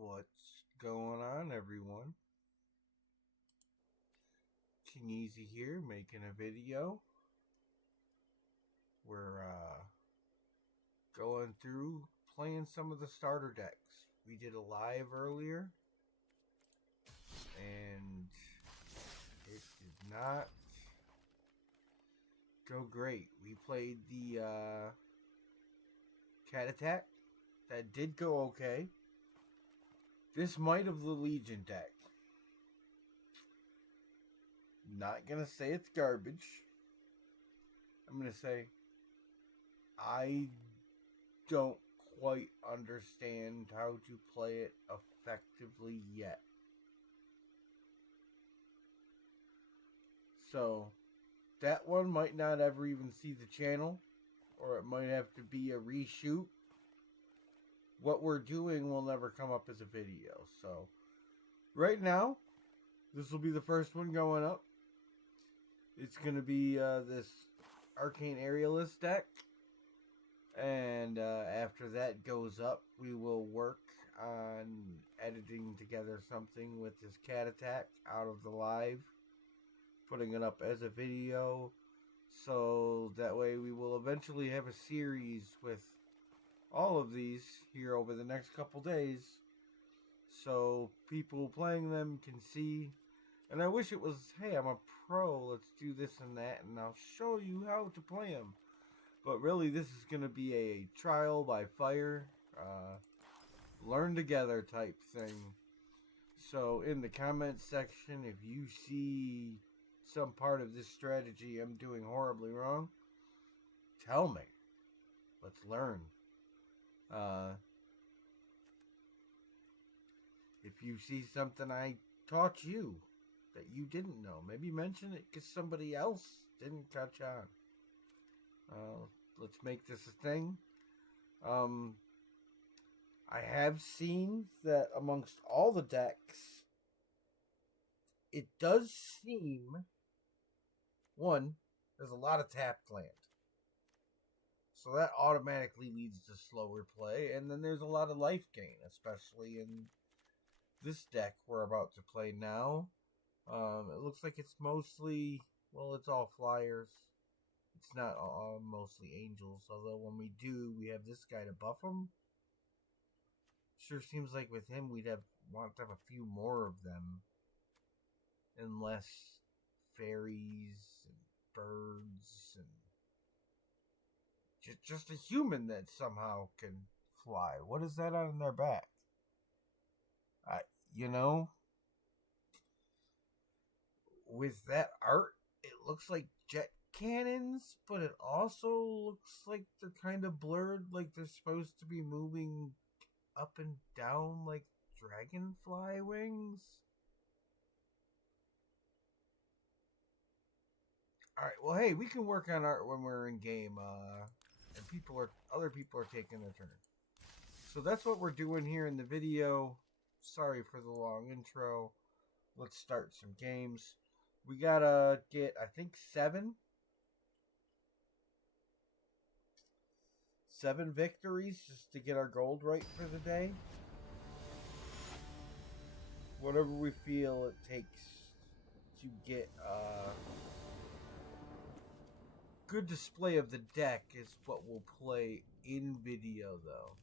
What's going on, everyone? King Easy here, making a video. We're going through playing some of the starter decks. We did a live earlier, and it did not go great. We played the Cat Attack. That did go okay. This Might of the Legion deck. Not gonna say it's garbage. I'm gonna say I don't quite understand how to play it effectively yet. So that one might not ever even see the channel, or it might have to be a reshoot. What we're doing will never come up as a video. So right now, this will be the first one going up. It's going to be this Arcane Aerialist deck. And after that goes up, we will work on editing together something with this Cat Attack out of the live. Putting it up as a video. So that way we will eventually have a series with all of these here over the next couple days. So people playing them can see. And I wish it was, hey, I'm a pro, let's do this and that, and I'll show you how to play them. But really, this is going to be a trial by fire, learn together type thing. So in the comments section, if you see some part of this strategy I'm doing horribly wrong, tell me. Let's learn. If you see something I taught you that you didn't know, maybe mention it because somebody else didn't catch on. Let's make this a thing. I have seen that amongst all the decks, it does seem, one, there's a lot of tapped land. So that automatically leads to slower play. And then there's a lot of life gain, especially in this deck we're about to play now. It looks like it's mostly, well, it's all flyers. It's not all mostly angels. Although when we do, we have this guy to buff them. Sure seems like with him we'd want to have a few more of them. And less fairies and birds and just a human that somehow can fly. What is that on their back? You know, with that art, it looks like jet cannons, but it also looks like they're kind of blurred, like they're supposed to be moving up and down like dragonfly wings. Alright, well, hey, we can work on art when we're in game, and other people are taking their turn. So that's what we're doing here in the video. Sorry for the long intro. Let's start some games. We gotta get, I think, 7 victories just to get our gold right for the day. Whatever we feel it takes to get good display of the deck is what we'll play in video, though.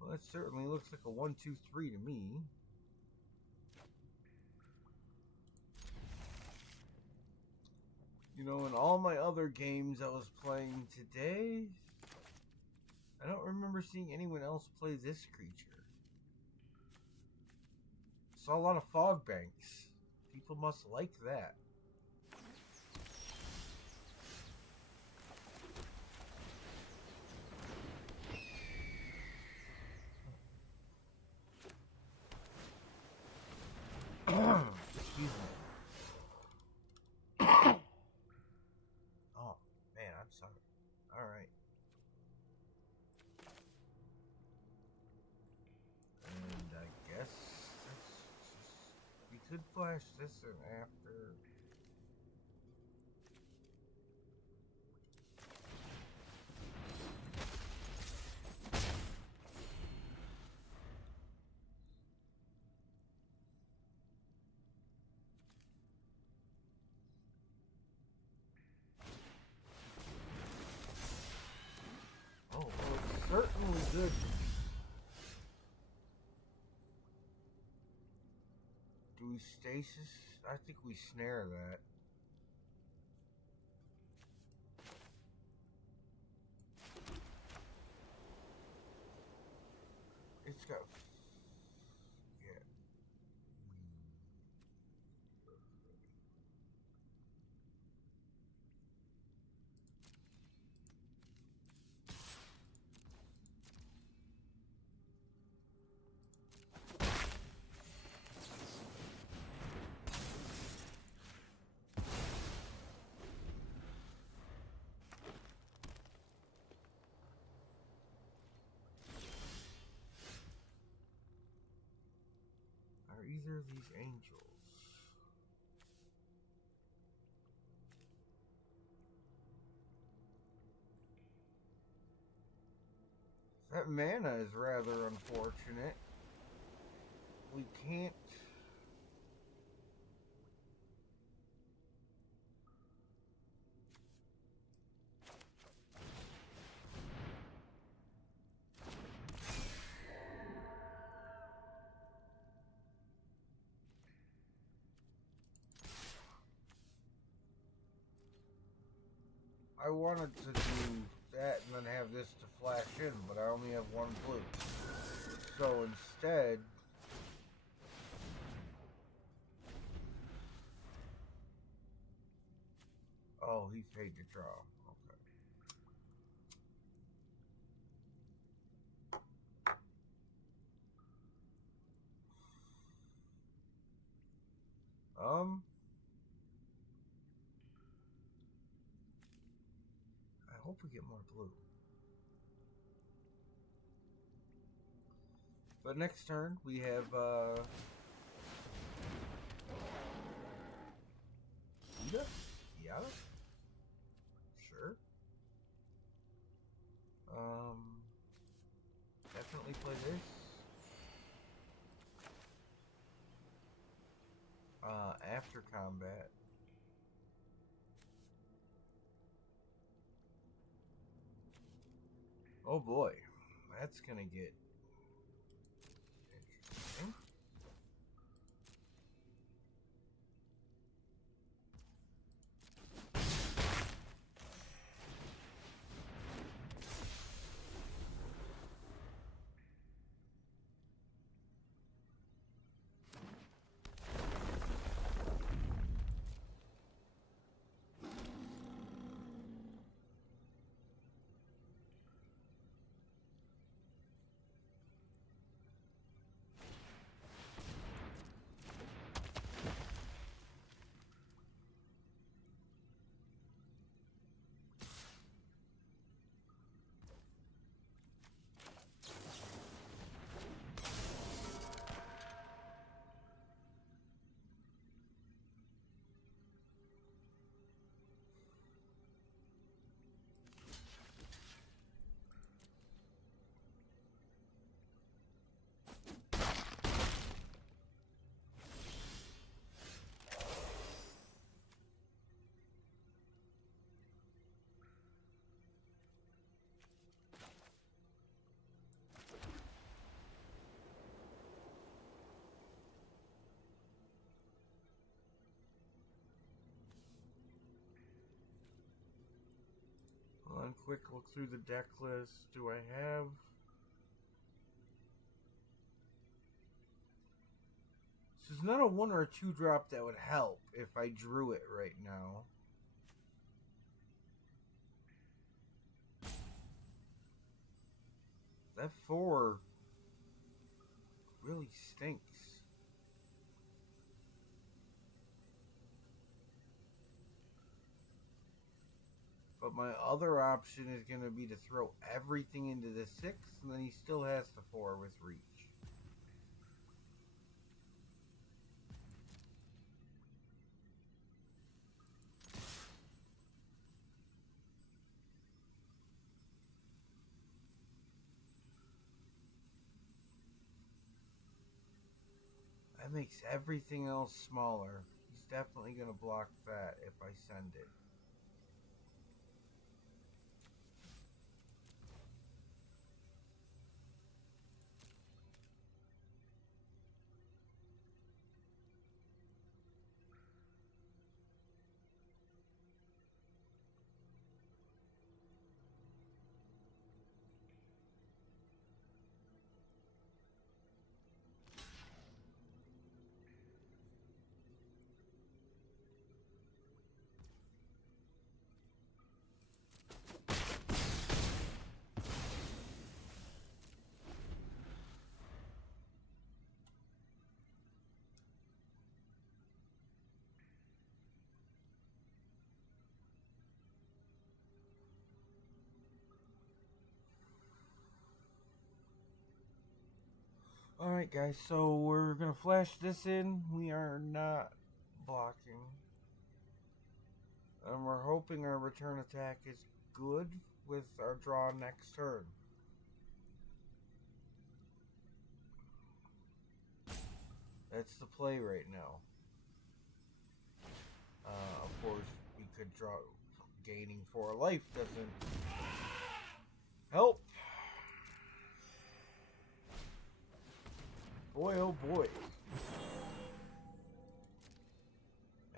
Well, that certainly looks like a 1, 2, 3 to me. You know, in all my other games I was playing today, I don't remember seeing anyone else play this creature. Saw a lot of fog banks. People must like that. Excuse me. Oh, man, I'm sorry. Alright. And I guess we could flash this in after. good. Do we stasis? I think we snare that. It's got... Yeah. Are either of these angels? That mana is rather unfortunate. We can't... I wanted to do that and then have this to flash in, but I only have one blue. So instead... Oh, he paid to draw. Okay. I hope we get more blue. But next turn, we have, Ida? Yada? Sure. Definitely play this. After combat. Oh boy, that's gonna get interesting. One quick look through the deck list. Do I have... This is not a 1 or a 2 drop that would help if I drew it right now. That 4 really stinks. But my other option is going to be to throw everything into the 6, and then he still has the 4 with reach. That makes everything else smaller. He's definitely going to block that if I send it. Alright guys, so we're gonna flash this in. We are not blocking. And we're hoping our return attack is good with our draw next turn. That's the play right now. Of course, we could draw. Gaining 4 life doesn't help. Boy, oh boy.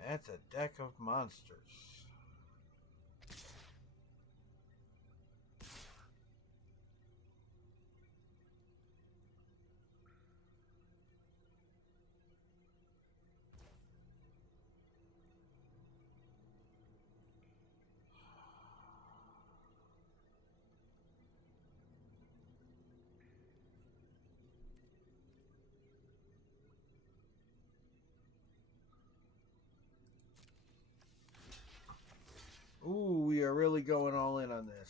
That's a deck of monsters. Ooh, we are really going all in on this.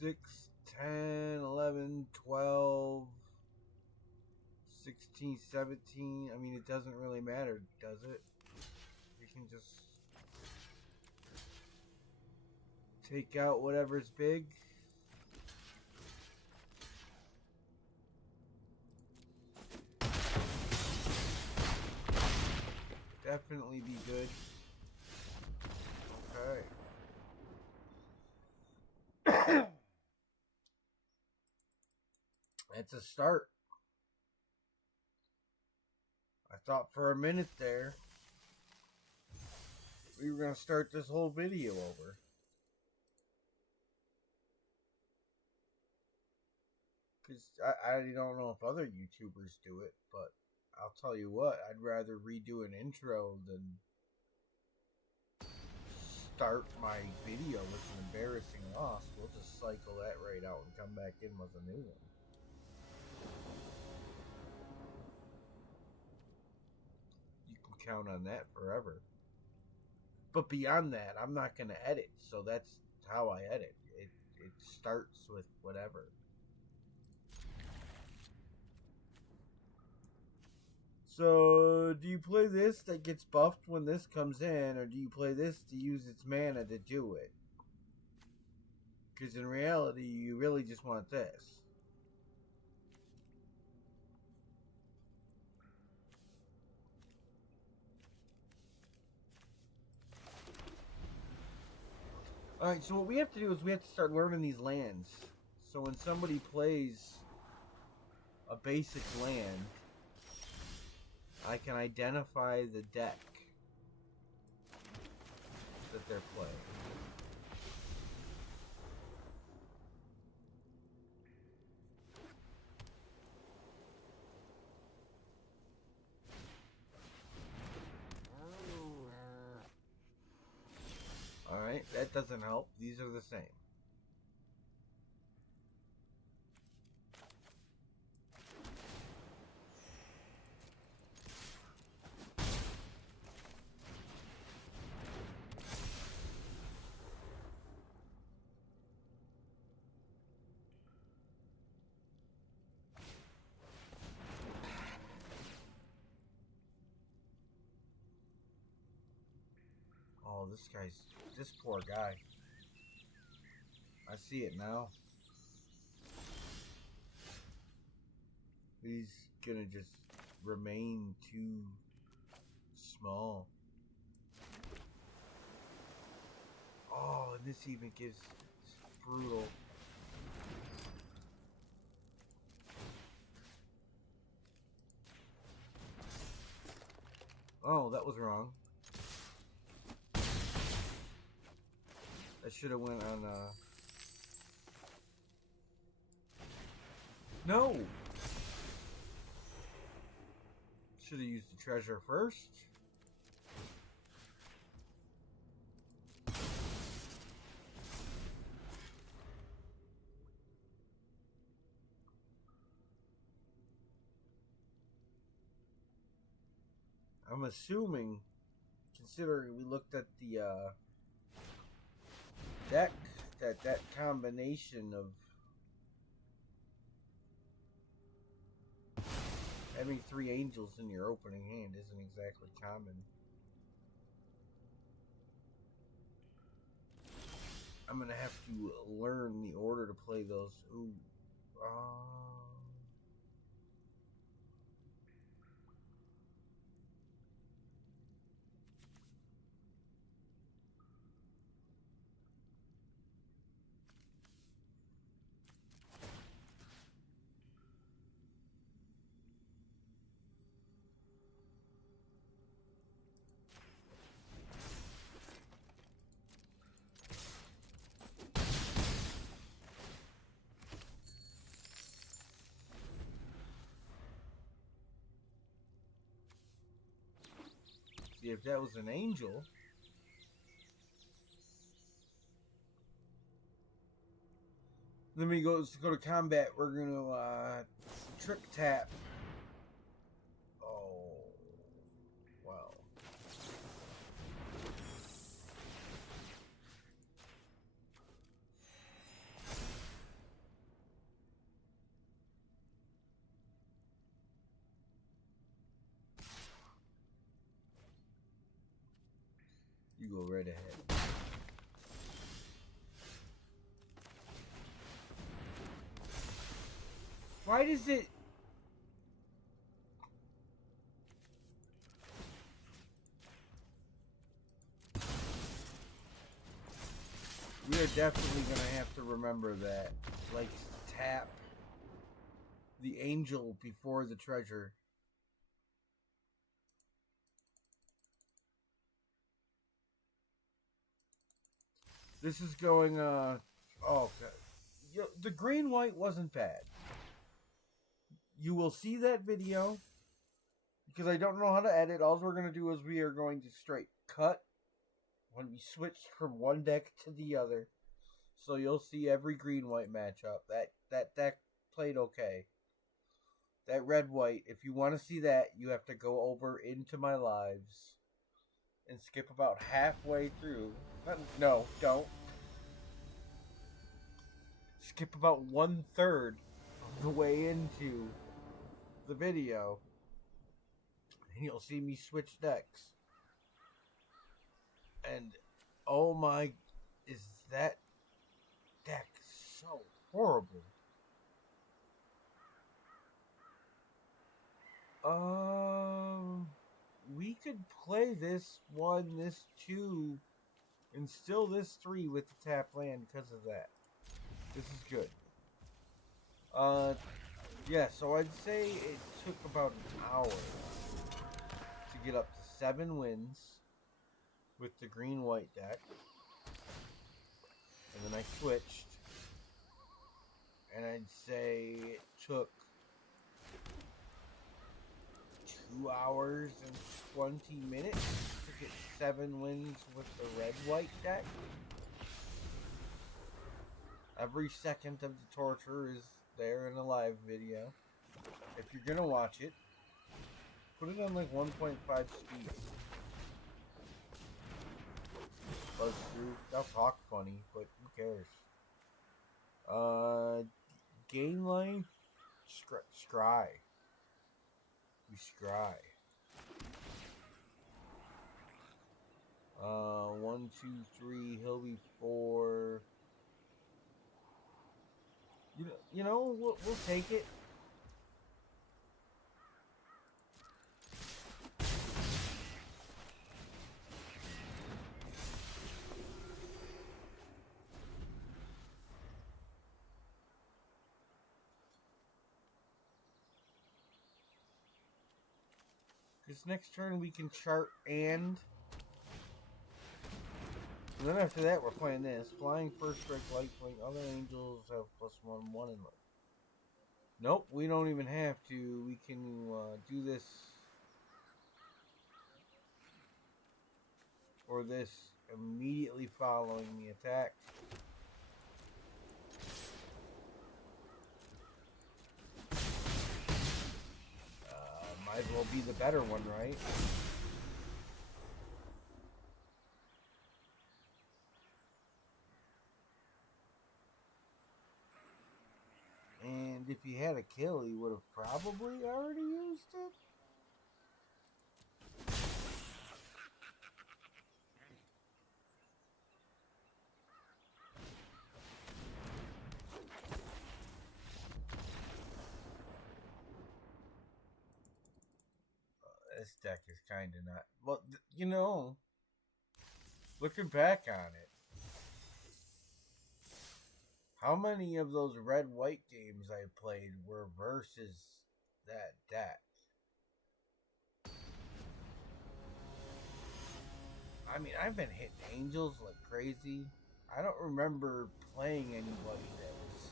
Six, 10, 11, 12, 16, 17. I mean, it doesn't really matter, does it? We can just take out whatever's big. Definitely be good. Okay. It's a start. I thought for a minute there we were going to start this whole video over. Because I don't know if other YouTubers do it, but I'll tell you what, I'd rather redo an intro than start my video with an embarrassing loss. We'll just cycle that right out and come back in with a new one. You can count on that forever. But beyond that, I'm not going to edit, so that's how I edit. It starts with whatever. So, do you play this that gets buffed when this comes in, or do you play this to use its mana to do it? Because in reality, you really just want this. Alright, so what we have to do is we have to start learning these lands. So when somebody plays a basic land, I can identify the deck that they're playing. Alright, that doesn't help. These are the same. Oh, this poor guy. I see it now. He's gonna just remain too small. this even gives brutal. Oh, that was wrong. I should have went on no! Should have used the treasure first. I'm assuming, considering we looked at the deck, that combination of having 3 angels in your opening hand isn't exactly common. I'm gonna have to learn the order to play those. Ooh. See, if that was an angel, then we go to combat. We're gonna trick tap. Oh, wow. You go right ahead. Why does it... We are definitely going to have to remember that. Like, tap the angel before the treasure. This is going, oh, okay. The green-white wasn't bad. You will see that video, because I don't know how to edit. All we're going to do is we are going to straight cut when we switch from one deck to the other. So you'll see every green-white matchup. That deck played okay. That red-white, if you want to see that, you have to go over into my lives and skip about halfway through. No, don't. Skip about 1/3 of the way into the video, and you'll see me switch decks. And oh my, is that deck so horrible? We could play this 1, this 2, and still this 3 with the tap land because of that. This is good. Yeah, so I'd say it took about an hour to get up to 7 wins with the green-white deck. And then I switched. And I'd say it took 2 hours and 20 minutes to get 7 wins with the red-white deck. Every second of the torture is there in a live video. If you're gonna watch it, put it on like 1.5 speed. Buzz through. They'll talk funny, but who cares? Game life, scry. We scry. 1, 2, 3. He'll be 4. You know, we'll take it. Because next turn we can chart and then after that we're playing this. Flying, first strike, life link. Other angels have +1/1 in life. Nope, we don't even have to. We can do this or this immediately following the attack. Might as well be the better one, right? And if he had a kill, he would have probably already used it. This deck is kind of not... Well, you know, looking back on it, how many of those red-white games I played were versus that deck? I mean, I've been hitting angels like crazy. I don't remember playing anybody that was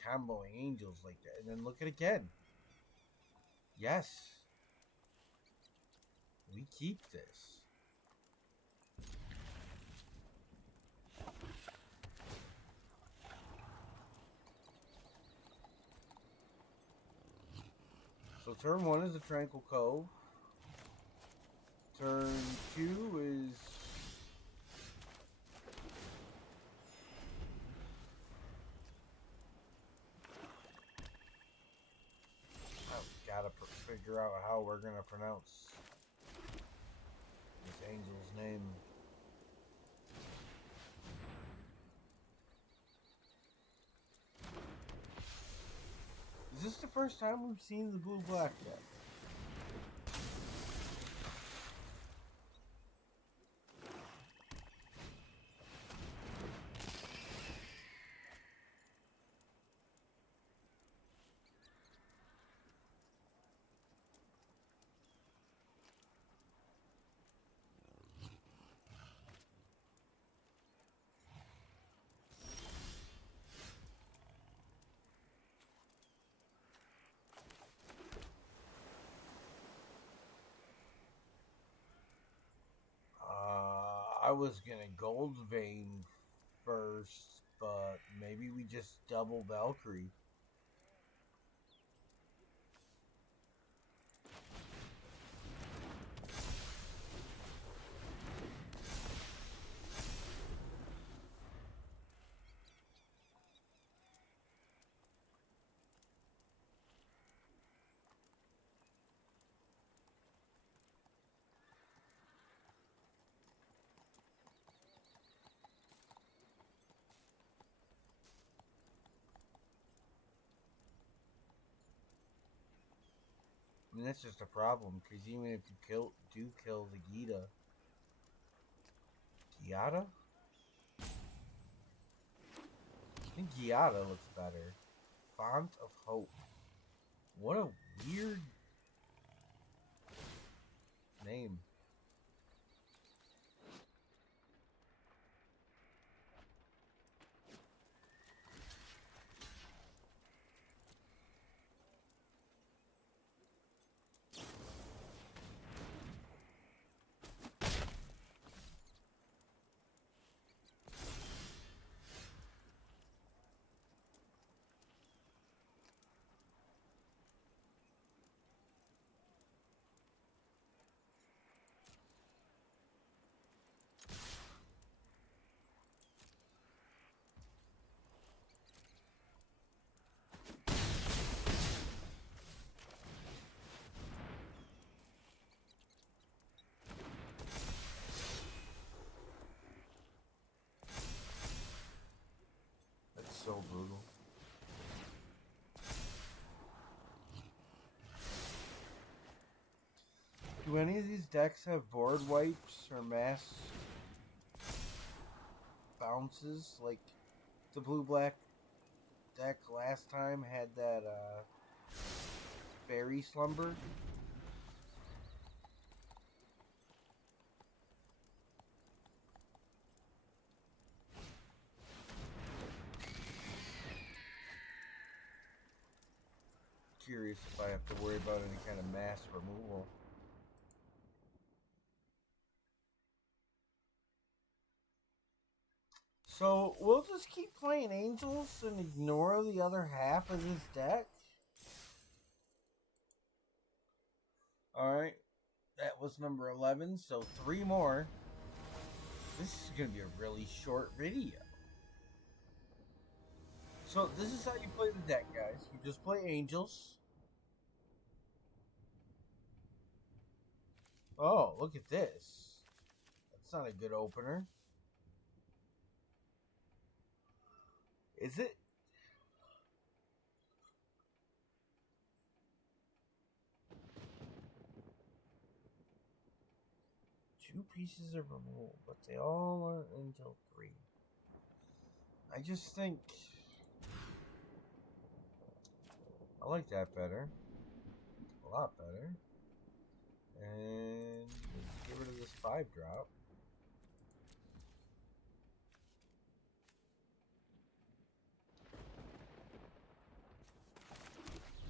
comboing angels like that. And then look at it again. Yes. We keep this. So turn 1 is the Tranquil Cove. Turn 2 is... I've got to figure out how we're going to pronounce this angel's name. Is this the first time we've seen the blue-black deck? I was gonna Gold Vein first, but maybe we just double Valkyrie. I mean, that's just a problem, because even if you do kill the Giada? I think Giada looks better. Font of Hope. What a weird name. That's so brutal. Do any of these decks have board wipes or mass bounces like the blue-black deck last time had that Fairy Slumber. Curious if I have to worry about any kind of mass removal. So we'll just keep playing Angels and ignore the other half of this deck. Alright, that was number 11, so 3 more. This is going to be a really short video. So this is how you play the deck, guys. You just play Angels. Oh, look at this. That's not a good opener. Is it? Two pieces of removal, but they all are until 3. I just think I like that better. A lot better. And get rid of this 5-drop.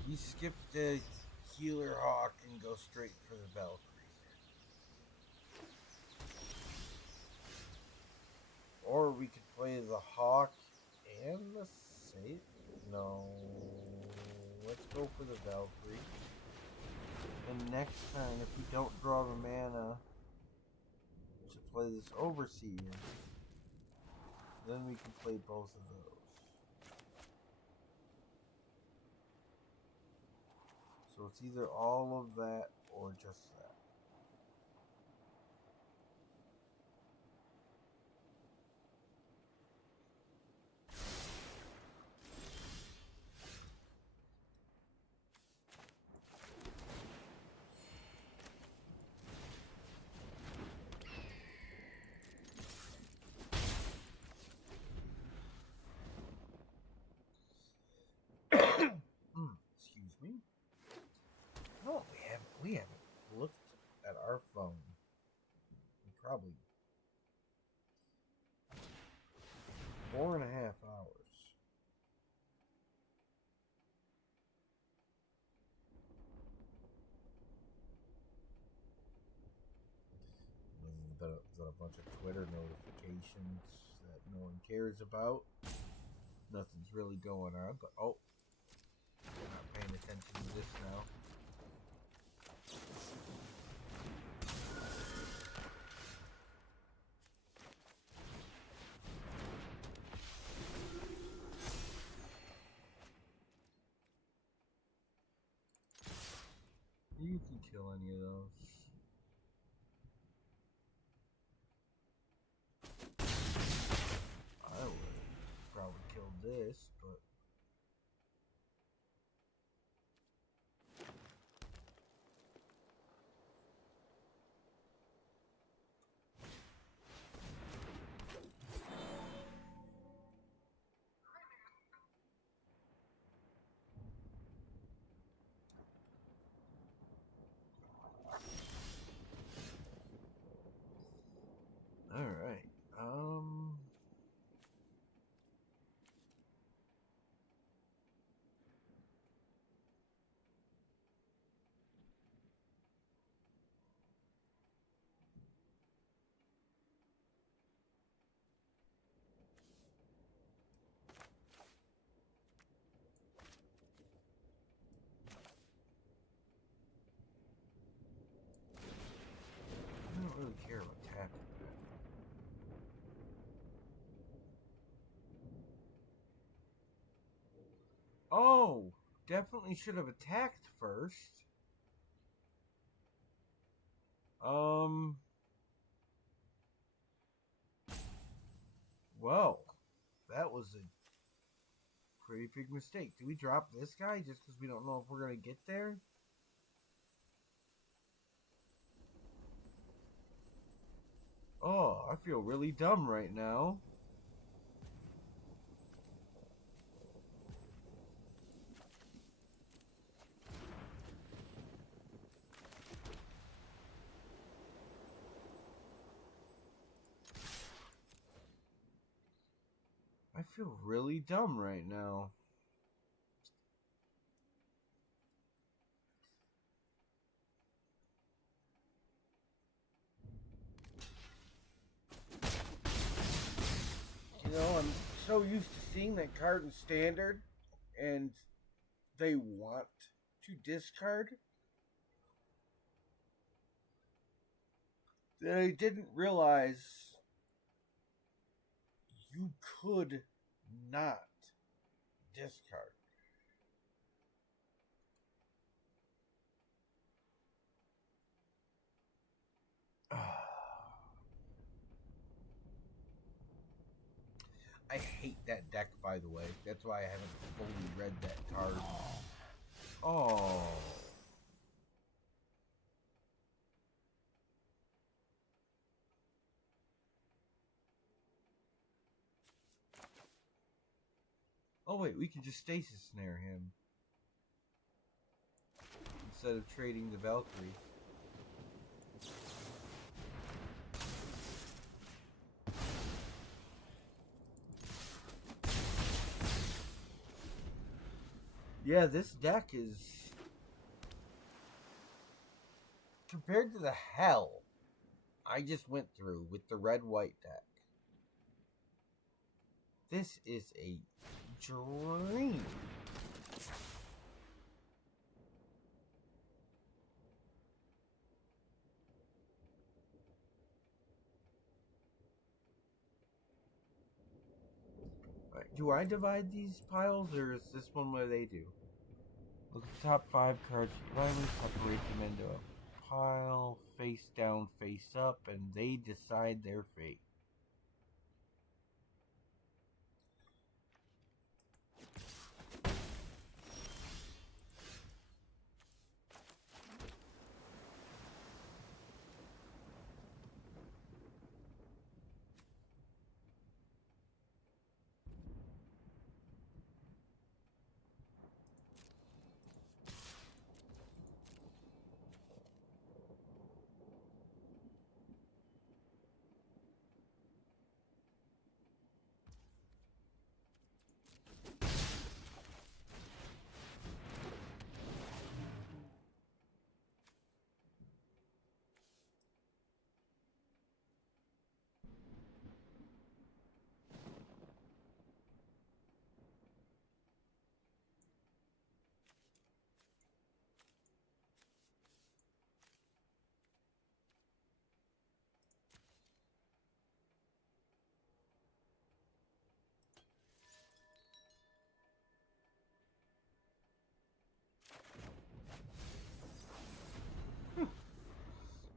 We skip the Healer Hawk and go straight for the Valkyrie. Or we could play the Hawk and the Sate. No. Let's go for the Valkyrie. And next time, if we don't draw the mana to play this Overseer, then we can play both of those. So it's either all of that or just that. Excuse me. No, we haven't looked at our phone in probably 4.5 hours. There's a bunch of Twitter notifications that no one cares about. Nothing's really going on, but oh, we're not paying attention to this now. You can kill any of those. I would probably kill this, but all right. I don't really care about tapping that. Oh, definitely should have attacked first. Well, that was a pretty big mistake. Do we drop this guy just because we don't know if we're going to get there? Oh, I feel really dumb right now. feel really dumb right now. You know, I'm so used to seeing that card in standard, and they want to discard that I didn't realize you could not discard. I hate that deck, by the way. That's why I haven't fully read that card. Oh. Oh, wait, we can just stasis snare him instead of trading the Valkyrie. Yeah, this deck is, compared to the hell I just went through with the red-white deck, this is a dream. Right, do I divide these piles, or is this one where they do? Look at the top 5 cards, randomly separate them into a pile, face down, face up, and they decide their fate.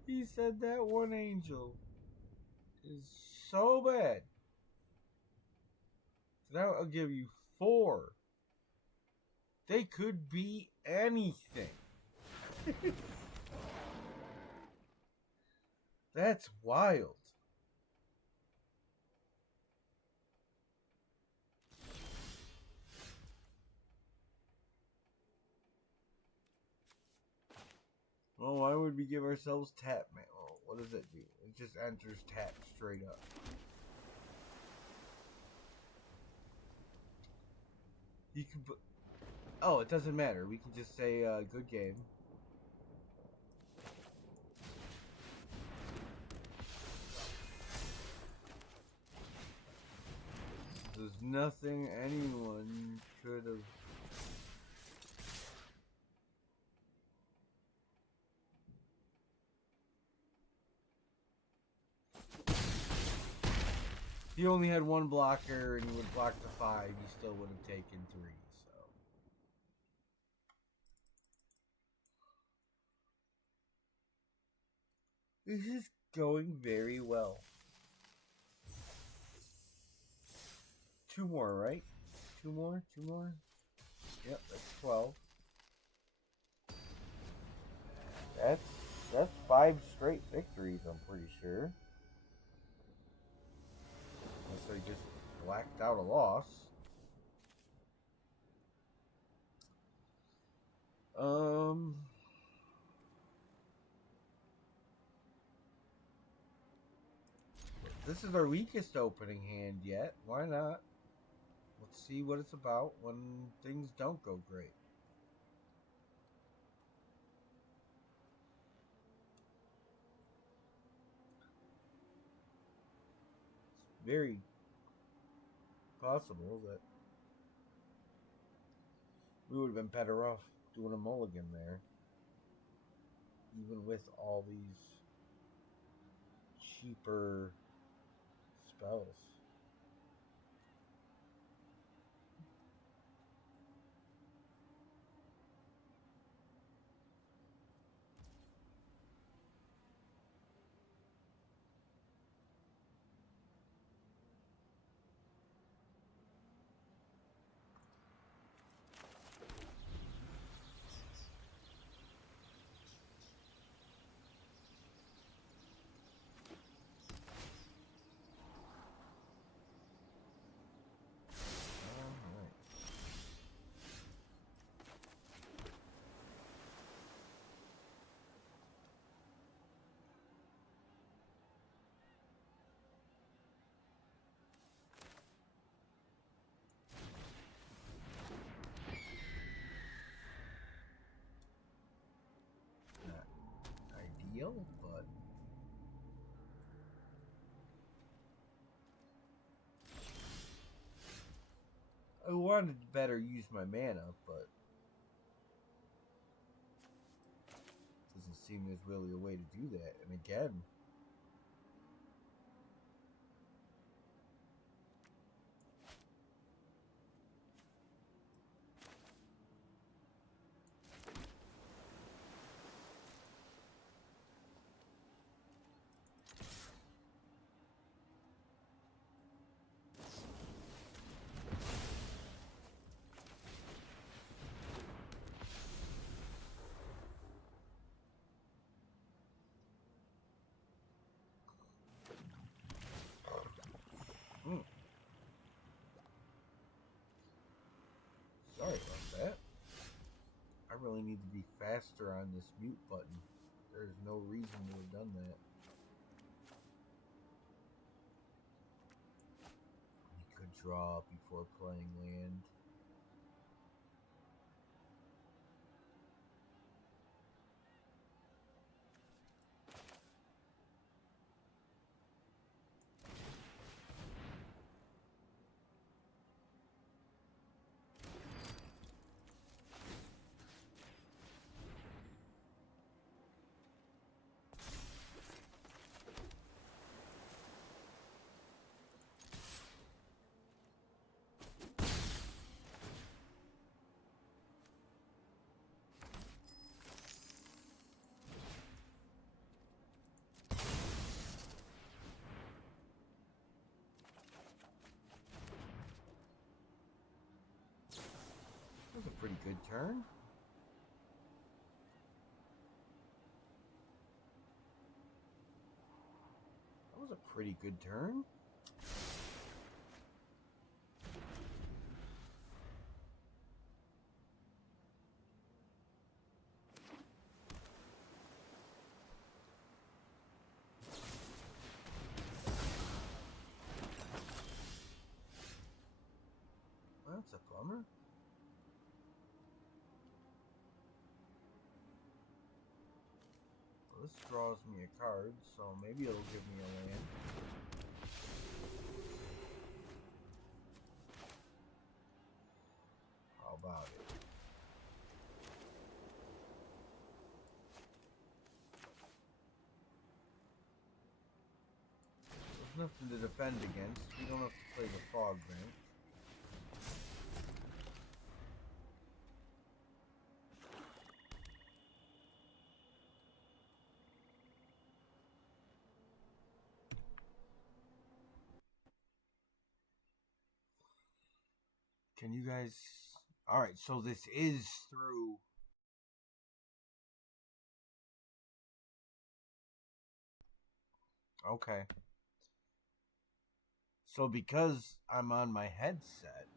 He said that one angel is so bad that I'll give you 4. They could be anything. That's wild. Well, why would we give ourselves tap man? Oh, what does it do? It just enters tap straight up. You can put. Oh, it doesn't matter. We can just say good game. There's nothing anyone could have. If he only had one blocker and he would block the 5, he still would have taken 3. So this is going very well. 2 more, right? 2 more? 2 more? Yep, that's 12. That's 5 straight victories, I'm pretty sure. So he just blacked out a loss. This is our weakest opening hand yet. Why not? Let's see what it's about when things don't go great. It's very possible that we would have been better off doing a mulligan there, even with all these cheaper spells. Not ideal, but I wanted to better use my mana, but doesn't seem there's really a way to do that. And again, sorry about that. I really need to be faster on this mute button. There's no reason to have done that. We could draw before playing land. That was a pretty good turn. That was a pretty good turn. That's a bummer. Well, this draws me a card, so maybe it'll give me a land. How about it? There's nothing to defend against. We don't have to play the Fog Bank. Can you guys... Alright, so this is through... Okay. So because I'm on my headset,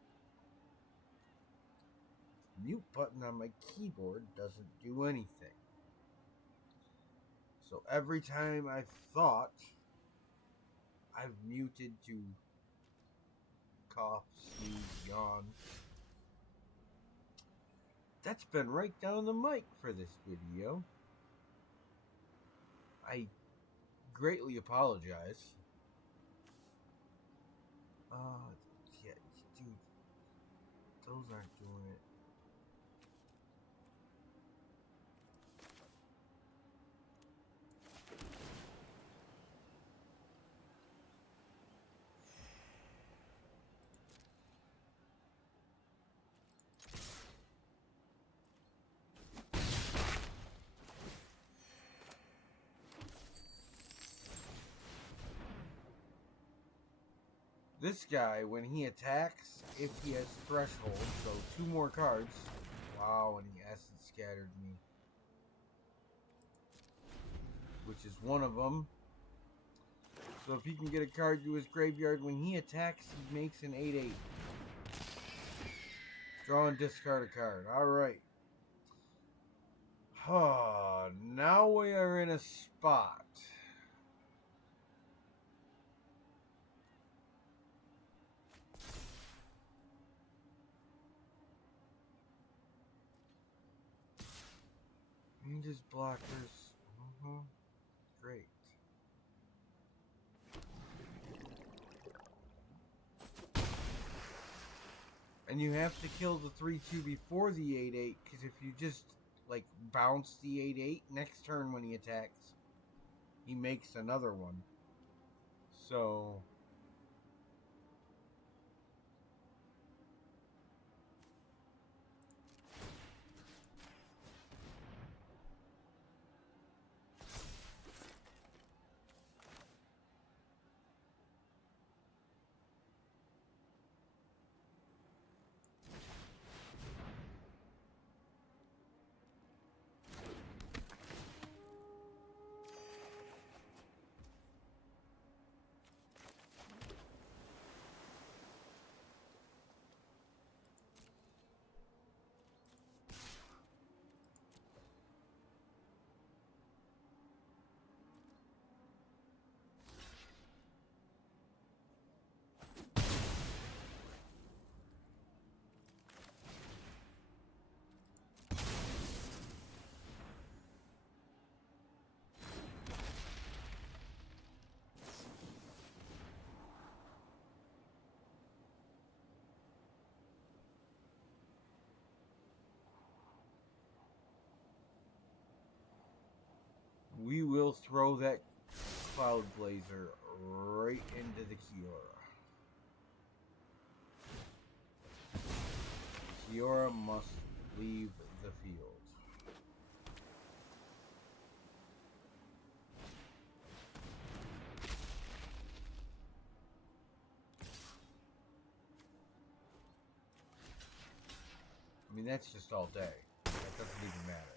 the mute button on my keyboard doesn't do anything. So every time I thought I've muted to cough, sneeze, yawn. That's been right down the mic for this video. I greatly apologize. Yeah, dude, those aren't doing it. This guy, when he attacks, if he has threshold, so 2 more cards. Wow, and he acid scattered me. Which is one of them. So if he can get a card to his graveyard, when he attacks, he makes an 8/8. Draw and discard a card. Alright. Now we are in a spot. Ranges, blockers. Great. And you have to kill the 3/2 before the 8/8, because if you just, like, bounce the 8/8, next turn when he attacks, he makes another one. So... we will throw that Cloud Blazer right into the Kiora. Kiora must leave the field. I mean, that's just all day. That doesn't even matter.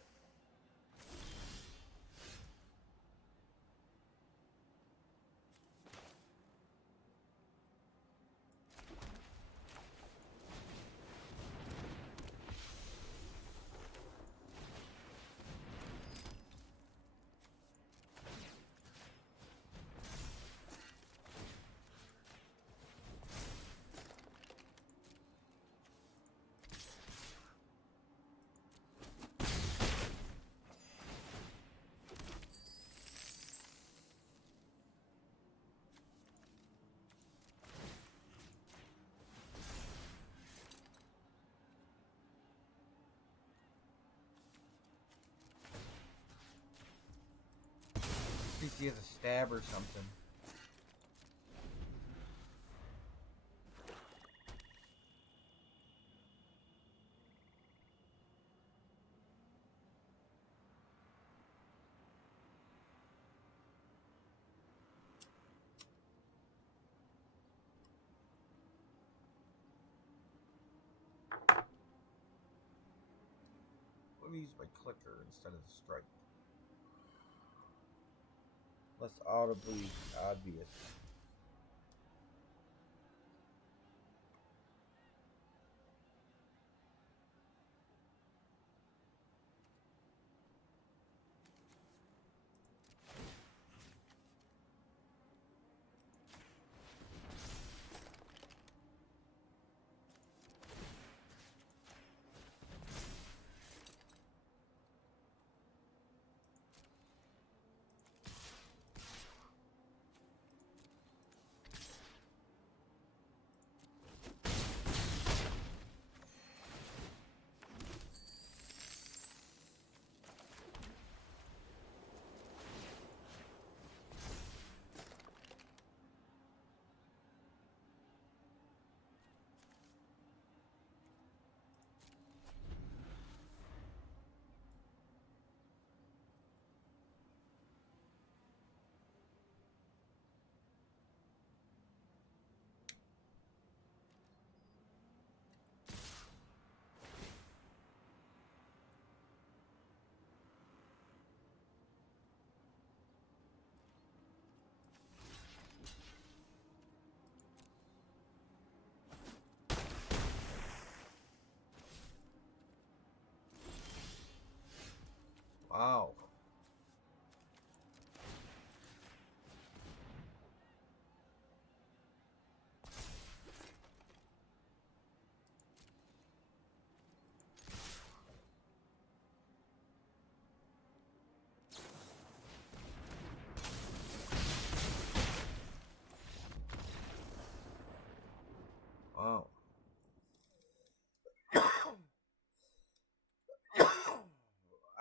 At least he has a stab or something. Let me use my clicker instead of the strike. Less audibly obvious.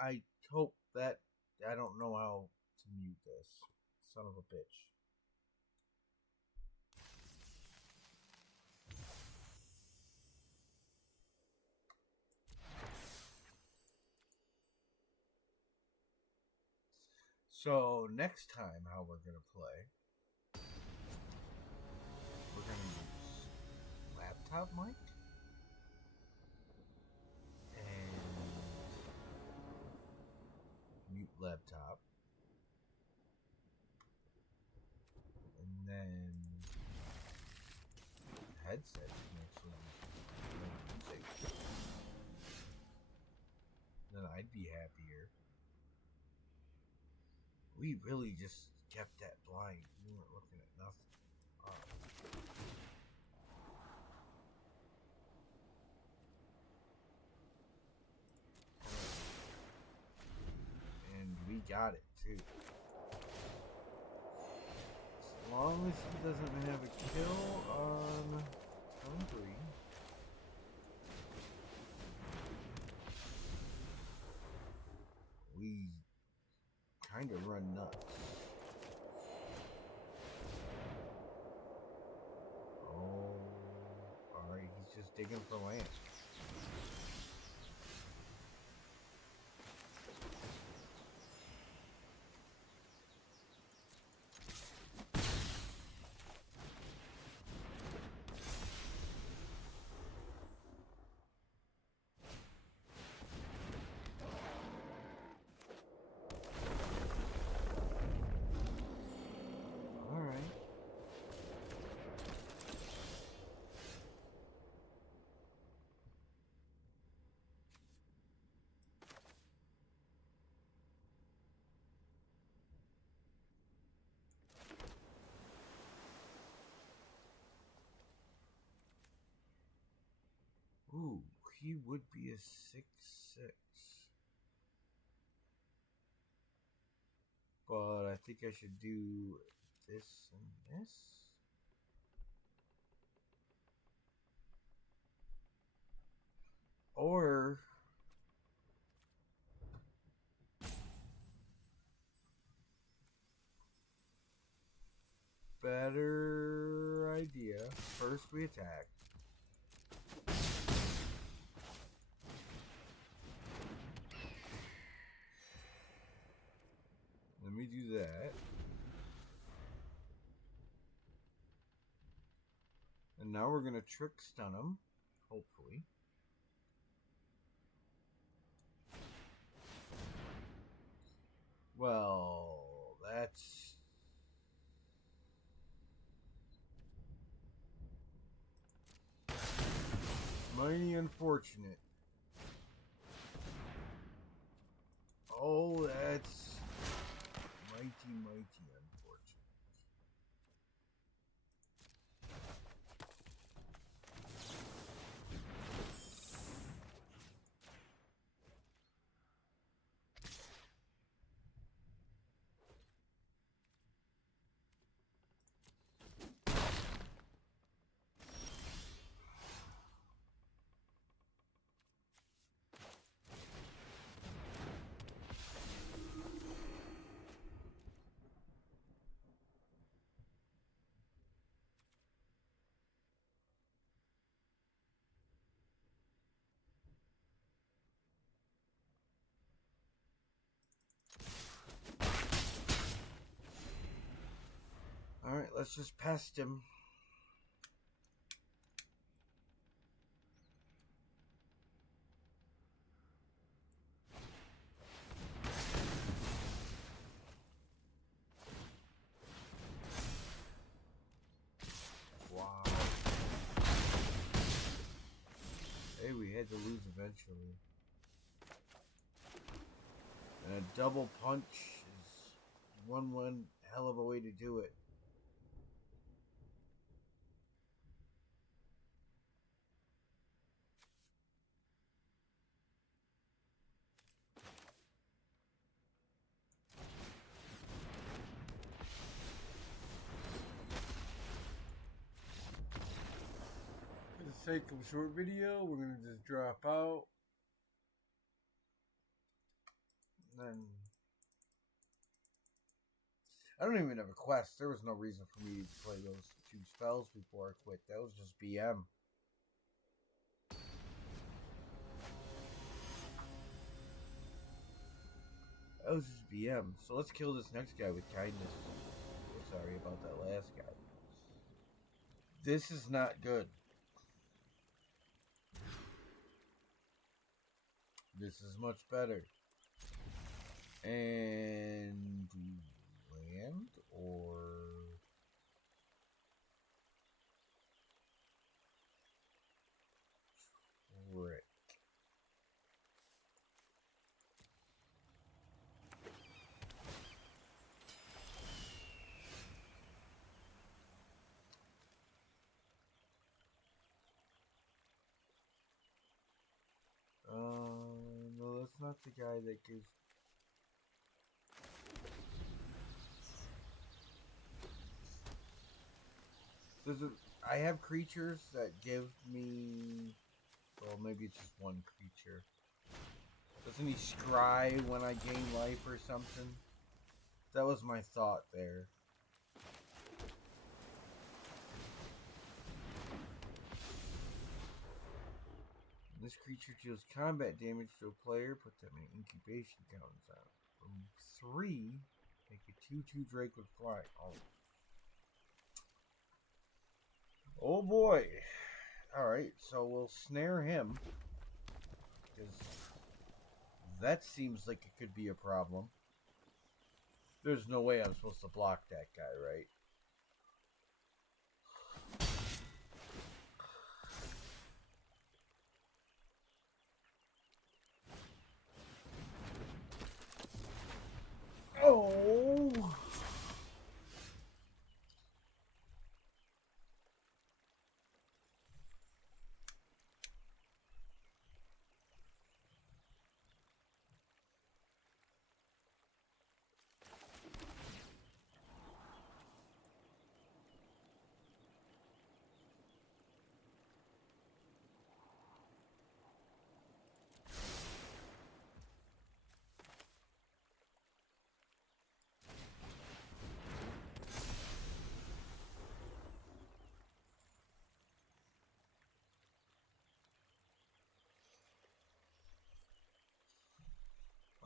I hope that I don't know how to mute this. Son of a bitch. So next time, how we're gonna play? We're gonna use laptop mic and mute laptop, and then headset can actually play music. Then I'd be happier. We really just kept that blind. We weren't looking at nothing. And we got it too. As long as he doesn't have a kill on turn 3. We kind of run nuts. Oh, alright, he's just digging for land. Ooh, he would be a 6/6. But I think I should do this and this. Or better idea. First we attack. Let me do that. And now we're going to trick stun him, hopefully. Well, that's mighty unfortunate. Oh, that's mighty unfortunate. Alright, let's just pest him. Wow. Hey, we had to lose eventually. And a double punch is one hell of a way to do it. For the sake of a short video, we're going to just drop out. then I don't even have a quest. There was no reason for me to play those 2 spells before I quit. That was just BM. That was just BM. So let's kill this next guy with kindness. Oh, sorry about that last guy. This is not good. This is much better. And land or trick. No, that's not the guy that gives. I have creatures that give me. Well, maybe it's just one creature. Doesn't he scry when I gain life or something? That was my thought there. This creature deals combat damage to a player. Put them in incubation counters on. From 3, make a 2/2 Drake with fly. Oh boy. Alright, so we'll snare him. Because that seems like it could be a problem. There's no way I'm supposed to block that guy, right? Oh!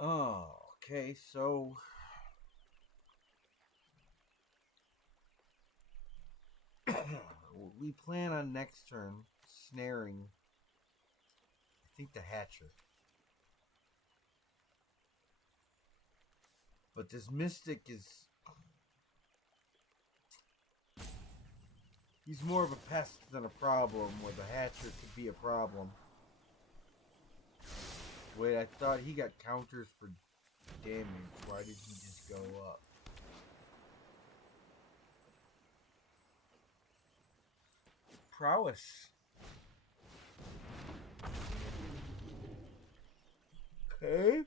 Oh, okay, so we plan on next turn snaring, I think, the Hatcher. But this Mystic is... he's more of a pest than a problem, where the Hatcher could be a problem. Wait, I thought he got counters for damage. Why did he just go up? Prowess. Okay.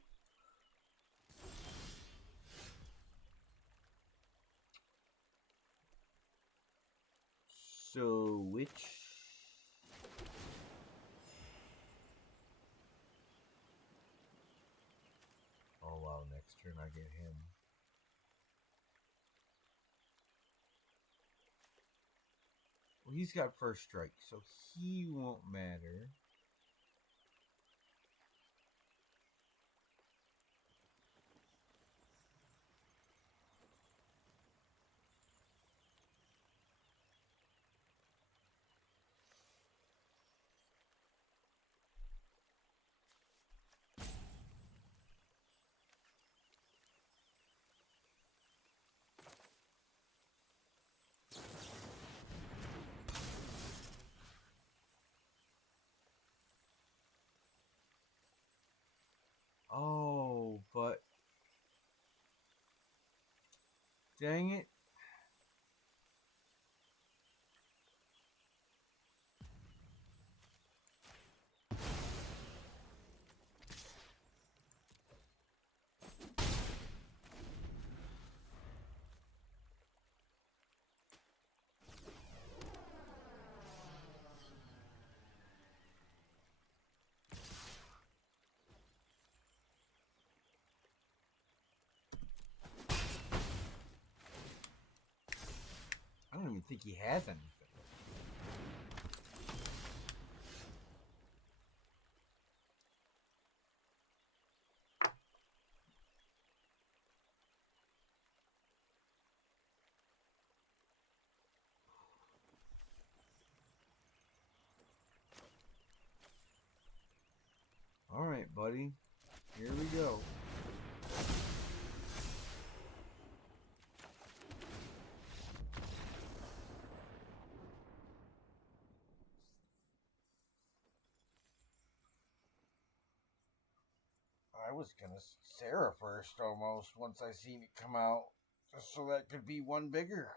So, which... oh wow, next turn I get him. Well, he's got first strike, so he won't matter. Oh, but... dang it. don't even think he has anything. Alright, buddy. Here we go. I was gonna Sarah first almost once I seen it come out. Just so that could be one bigger.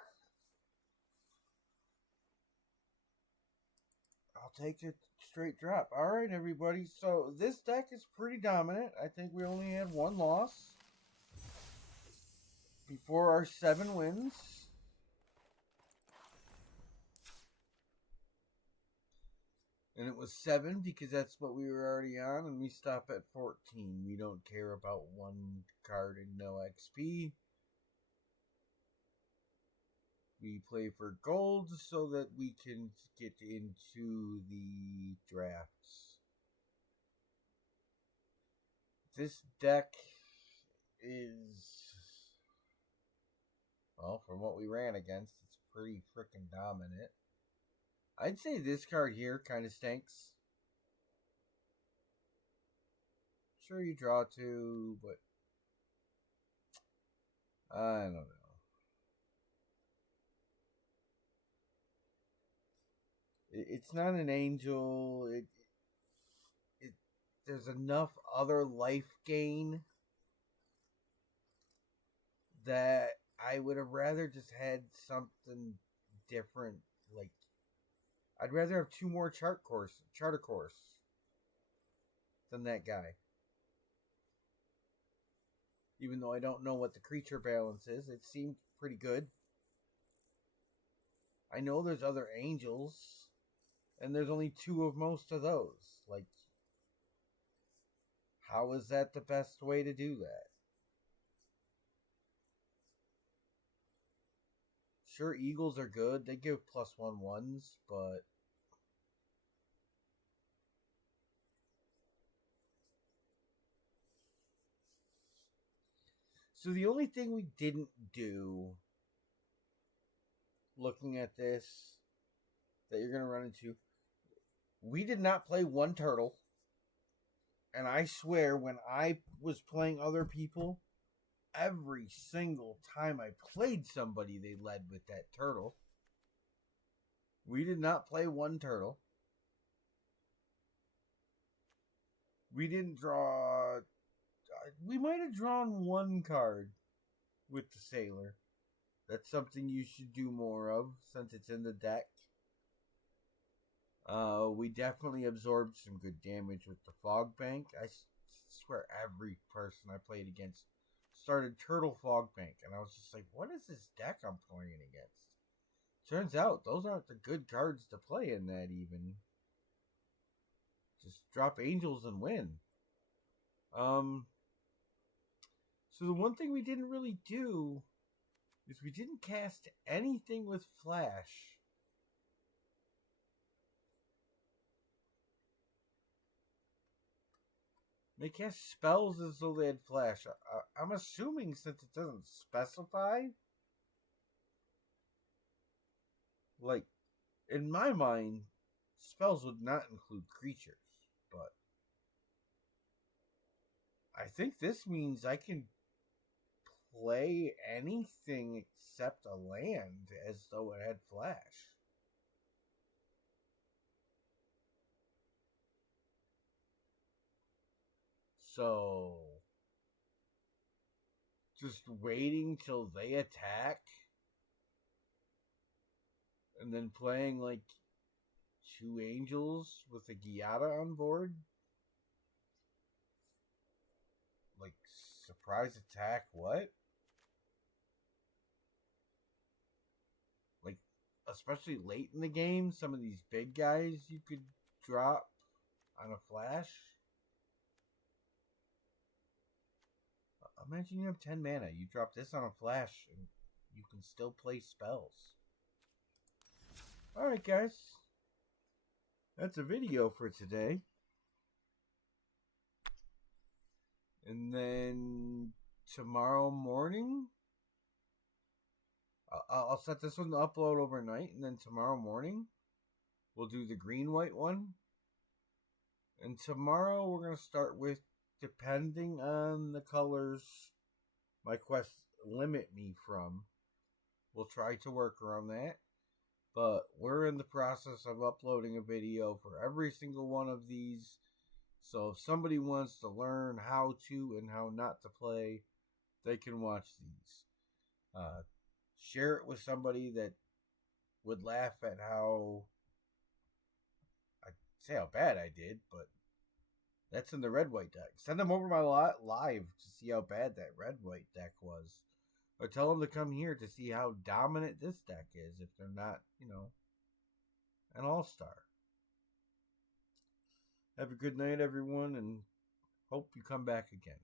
I'll take it straight drop. Alright, everybody. So this deck is pretty dominant. I think we only had one loss before our 7 wins. And it was 7 because that's what we were already on, and we stop at 14. We don't care about one card and no XP. We play for gold so that we can get into the drafts. This deck is, well, from what we ran against, it's pretty freaking dominant. I'd say this card here kind of stinks. Sure, you draw 2, but I don't know. It's not an angel. There's enough other life gain that I would have rather just had something different. Like, I'd rather have 2 more charter course than that guy. Even though I don't know what the creature balance is, it seemed pretty good. I know there's other angels, and there's only 2 of most of those. Like, how is that the best way to do that? Sure, eagles are good. They give +1/1s, but so the only thing we didn't do, looking at this, that you're going to run into, we did not play 1 turtle. And I swear, when I was playing other people, every single time I played somebody, they led with that turtle. We did not play 1 turtle. We didn't draw. We might have drawn 1 card with the sailor. That's something you should do more of since it's in the deck. We definitely absorbed some good damage with the fog bank. I swear every person I played against started turtle fog bank, and I was just like, what is this deck I'm playing against? Turns out those aren't the good cards to play in that even. Just drop angels and win. So the one thing we didn't really do is we didn't cast anything with flash. They cast spells as though they had flash. I'm assuming since it doesn't specify. Like, in my mind, spells would not include creatures. But I think this means I can play anything except a land as though it had flash. So, just waiting till they attack and then playing like 2 angels with a Giada on board? Like, surprise attack, what? Like, especially late in the game, some of these big guys you could drop on a flash. Imagine you have 10 mana. You drop this on a flash and you can still play spells. Alright, guys. That's a video for today. And then tomorrow morning, I'll set this one to upload overnight. And then tomorrow morning, we'll do the green-white one. And tomorrow, we're going to start with, depending on the colors my quests limit me from, we'll try to work around that. But we're in the process of uploading a video for every single one of these. So if somebody wants to learn how to and how not to play, they can watch these. Share it with somebody that would laugh at how, I'd say how bad I did, but that's in the red-white deck. Send them over my live to see how bad that red-white deck was. Or tell them to come here to see how dominant this deck is if they're not, an all-star. Have a good night, everyone, and hope you come back again.